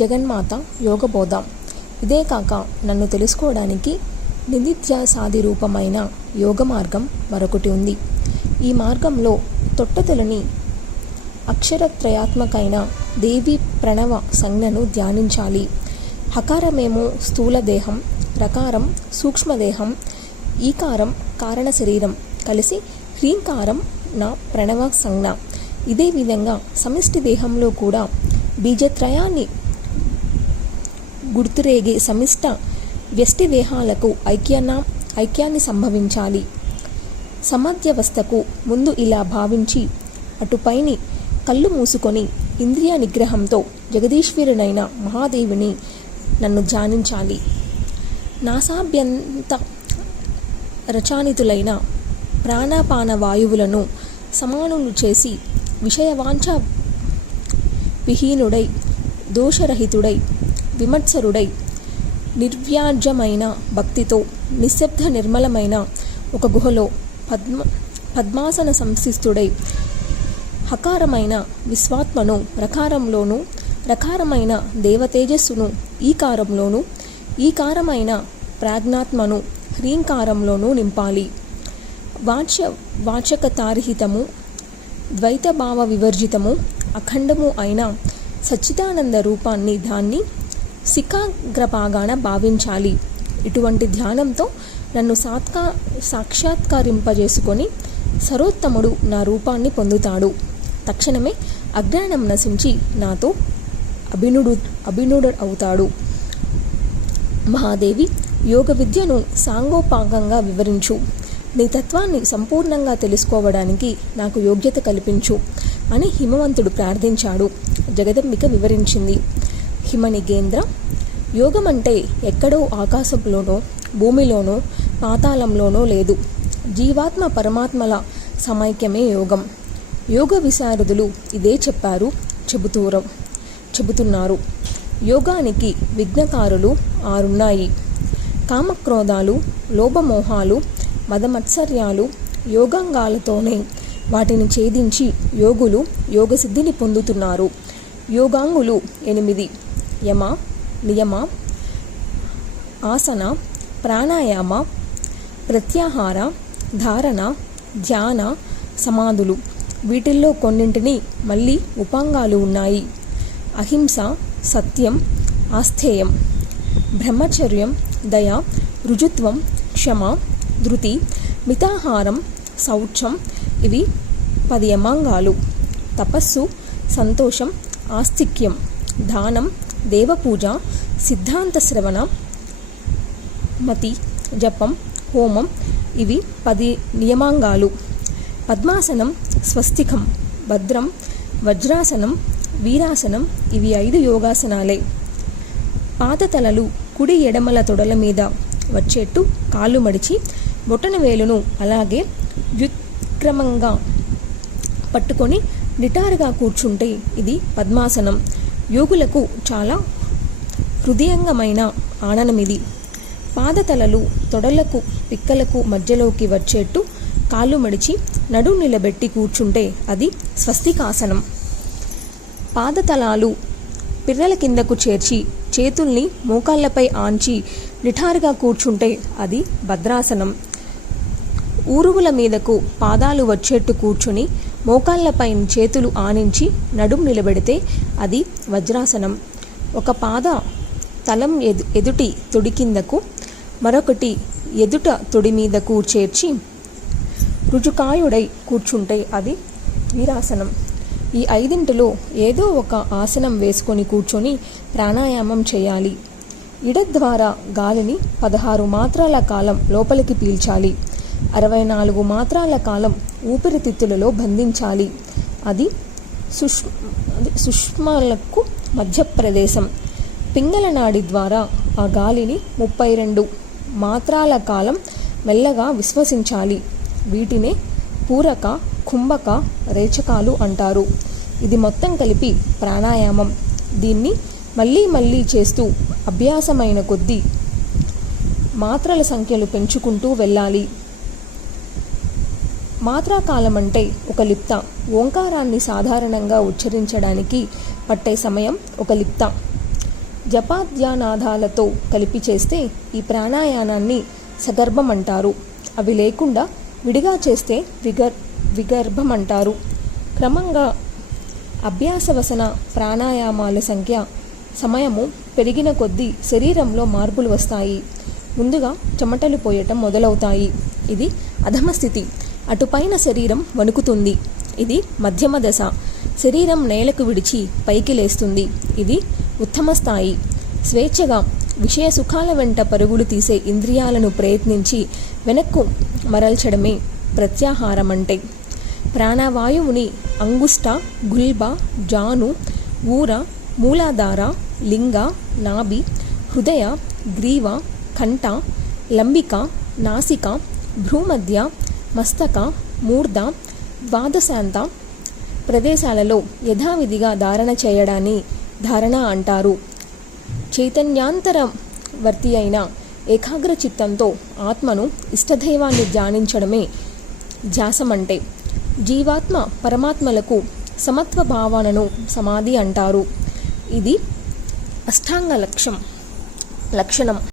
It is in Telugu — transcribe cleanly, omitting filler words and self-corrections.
జగన్మాత యోగబోధ. ఇదే కాక నన్ను తెలుసుకోవడానికి నిధిధ్యాసాది రూపమైన యోగ మార్గం మరొకటి ఉంది. ఈ మార్గంలో తొట్టతలని అక్షరత్రయాత్మకైన దేవి ప్రణవ సంజ్ఞను ధ్యానించాలి. హకారమేమో స్థూల దేహం, రకారం సూక్ష్మదేహం, ఈకారం కారణ శరీరం కలిసి హ్రీంకారం నా ప్రణవ సంజ్ఞ. ఇదే విధంగా సమిష్టి దేహంలో కూడా బీజత్రయాన్ని గుర్తురేగే సమిష్ట వ్యష్టి దేహాలకు ఐక్యాన్ని సంభవించాలి. సమాధ్యవస్థకు ముందు ఇలా భావించి అటుపైని కళ్ళు మూసుకొని ఇంద్రియ నిగ్రహంతో జగదీశ్వరునైన మహాదేవిని నన్ను ధ్యానించాలి. నాసాభ్యంత రచానితులైన ప్రాణాపాన వాయువులను సమానులు చేసి విషయవాంఛ విహీనుడై దోషరహితుడై విమత్సరుడై నిర్వ్యాజ్యమైన భక్తితో నిశ్శబ్ద నిర్మలమైన ఒక గుహలో పద్మాసన సంస్థితుడై హకారమైన విశ్వాత్మను రకారంలోను, రకారమైన దేవతేజస్సును ఈకారంలోను, ఈకారమైన ప్రాజ్ఞాత్మను హ్రీంకారంలోనూ నింపాలి. వాచకతారహితము, ద్వైతభావ వివర్జితము, అఖండము అయిన సచ్చిదానంద రూపాన్ని దాన్ని శిఖాగ్రపాగాన భావించాలి. ఇటువంటి ధ్యానంతో నన్ను సాక్షాత్కరింపజేసుకొని సర్వోత్తముడు నా రూపాన్ని పొందుతాడు. తక్షణమే అజ్ఞానం నశించి నాతో అభినుడు అవుతాడు. మహాదేవి, యోగ విద్యను సాంగోపాంగంగా వివరించు. నీ తత్వాన్ని సంపూర్ణంగా తెలుసుకోవడానికి నాకు యోగ్యత కల్పించు అని హిమవంతుడు ప్రార్థించాడు. జగదంబిక వివరించింది. హిమనిగేంద్ర, యోగం అంటే ఎక్కడో ఆకాశంలోనో, భూమిలోనో, పాతాళంలోనో లేదు. జీవాత్మ పరమాత్మల సమైక్యమే యోగం. యోగ విశారదులు ఇదే చెబుతున్నారు. యోగానికి విఘ్నకారులు 6 ఉన్నాయి. కామక్రోధాలు, లోభమోహాలు, మదమత్సర్యాలు యోగాంగాలతోనే వాటిని ఛేదించి యోగులు యోగసిద్ధిని పొందుతున్నారు. యోగాంగులు 8: యమ, నియమ, ఆసన, ప్రాణాయామ, ప్రత్యాహార, ధారణ, ధ్యాన, సమాధులు. వీటిల్లో కొన్నింటిని మళ్ళీ ఉపాంగాలు ఉన్నాయి. అహింస, సత్యం, ఆస్థేయం, బ్రహ్మచర్యం, దయ, రుజుత్వం, క్షమ, ధృతి, మితాహారం, శౌచం. ఇవి 10 యమాంగాలు. తపస్సు, సంతోషం, ఆస్తిక్యం, దానం, దేవపూజ, సిద్ధాంత శ్రవణ, మతి, జపం, హోమం. ఇవి 10 నియమాంగాలు. పద్మాసనం, స్వస్తికం, భద్రం, వజ్రాసనం, వీరాసనం. ఇవి 5 యోగాసనాలే. పాదతలలు కుడి ఎడమల తొడల మీద వచ్చేట్టు కాళ్ళు మడిచి బొటన వేలును అలాగే వ్యుత్క్రమంగా పట్టుకొని నిటారుగా కూర్చుంటే ఇది పద్మాసనం. యోగులకు చాలా హృదయంగమైన ఆననమిది. పాదతలలు తొడలకు పిక్కలకు మధ్యలోకి వచ్చేట్టు కాళ్ళు మడిచి నడు నిలబెట్టి కూర్చుంటే అది స్వస్తికాసనం. పాదతలాలు పిర్రల కిందకు చేర్చి చేతుల్ని మోకాళ్ళపై ఆంచి నిఠారుగా కూర్చుంటే అది భద్రాసనం. ఊరువుల మీదకు పాదాలు వచ్చేట్టు కూర్చుని మోకాళ్ళపై చేతులు ఆనించి నడుం నిలబెడితే అది వజ్రాసనం. ఒక పాద తలం ఎదుటి తొడి కిందకు, మరొకటి ఎదుట తొడి మీదకు చేర్చి రుజుకాయుడై కూర్చుంటే అది వీరాసనం. ఈ 5 ఏదో ఒక ఆసనం వేసుకొని కూర్చొని ప్రాణాయామం చేయాలి. ఇడ ద్వారా గాలిని 16 మాత్రాల కాలం లోపలికి పీల్చాలి. 64 మాత్రాల కాలం ఊపిరితిత్తులలో బంధించాలి. అది సుష్మాలకు మధ్య ప్రదేశం. పింగళ నాడి ద్వారా ఆ గాలిని 32 మాత్రాల కాలం మెల్లగా విశ్వసించాలి. వీటినే పూరక, కుంభక, రేచకాలు అంటారు. ఇది మొత్తం కలిపి ప్రాణాయామం. దీన్ని మళ్ళీ చేస్తూ అభ్యాసమైన కొద్దీ మాత్రల సంఖ్యలు పెంచుకుంటూ వెళ్ళాలి. మాత్రాకాలం అంటే ఒక లిప్త. ఓంకారాన్ని సాధారణంగా ఉచ్చరించడానికి పట్టే సమయం ఒక లిప్త. జపాధ్యానాదాలతో కలిపి చేస్తే ఈ ప్రాణాయామాన్ని సగర్భం అంటారు. అవి లేకుండా విడిగా చేస్తే విగర్భం అంటారు. క్రమంగా అభ్యాసవసన ప్రాణాయామాల సంఖ్య సమయము పెరిగిన కొద్దీ శరీరంలో మార్పులు వస్తాయి. ముందుగా చెమటలు పోయటం మొదలవుతాయి. ఇది అధమ స్థితి. అటుపైన శరీరం వణుకుతుంది. ఇది మధ్యమ దశ. శరీరం నేలకు విడిచి పైకి లేస్తుంది. ఇది ఉత్తమ స్థాయి. స్వేచ్ఛగా విషయ సుఖాల వెంట పరుగులు తీసే ఇంద్రియాలను ప్రయత్నించి వెనక్కు మరల్చడమే ప్రత్యాహారం అంటే. ప్రాణవాయువుని అంగుష్ట, గుల్బ, జాను, ఊర, మూలాధార, లింగ, నాభి, హృదయ, గ్రీవ, కంఠ, లంబిక, నాసిక, భ్రూమధ్య, మస్తక, మూర్ధ, ద్వాదశాంత ప్రదేశాలలో యథావిధిగా ధారణ చేయడాన్ని ధారణ అంటారు. చైతన్యాంతరవర్తి అయిన ఏకాగ్ర చిత్తంతో ఆత్మను ఇష్టదైవాన్ని ధ్యానించడమే ధ్యాసమంటే. జీవాత్మ పరమాత్మలకు సమత్వ భావనను సమాధి అంటారు. ఇది అష్టాంగ లక్షణం.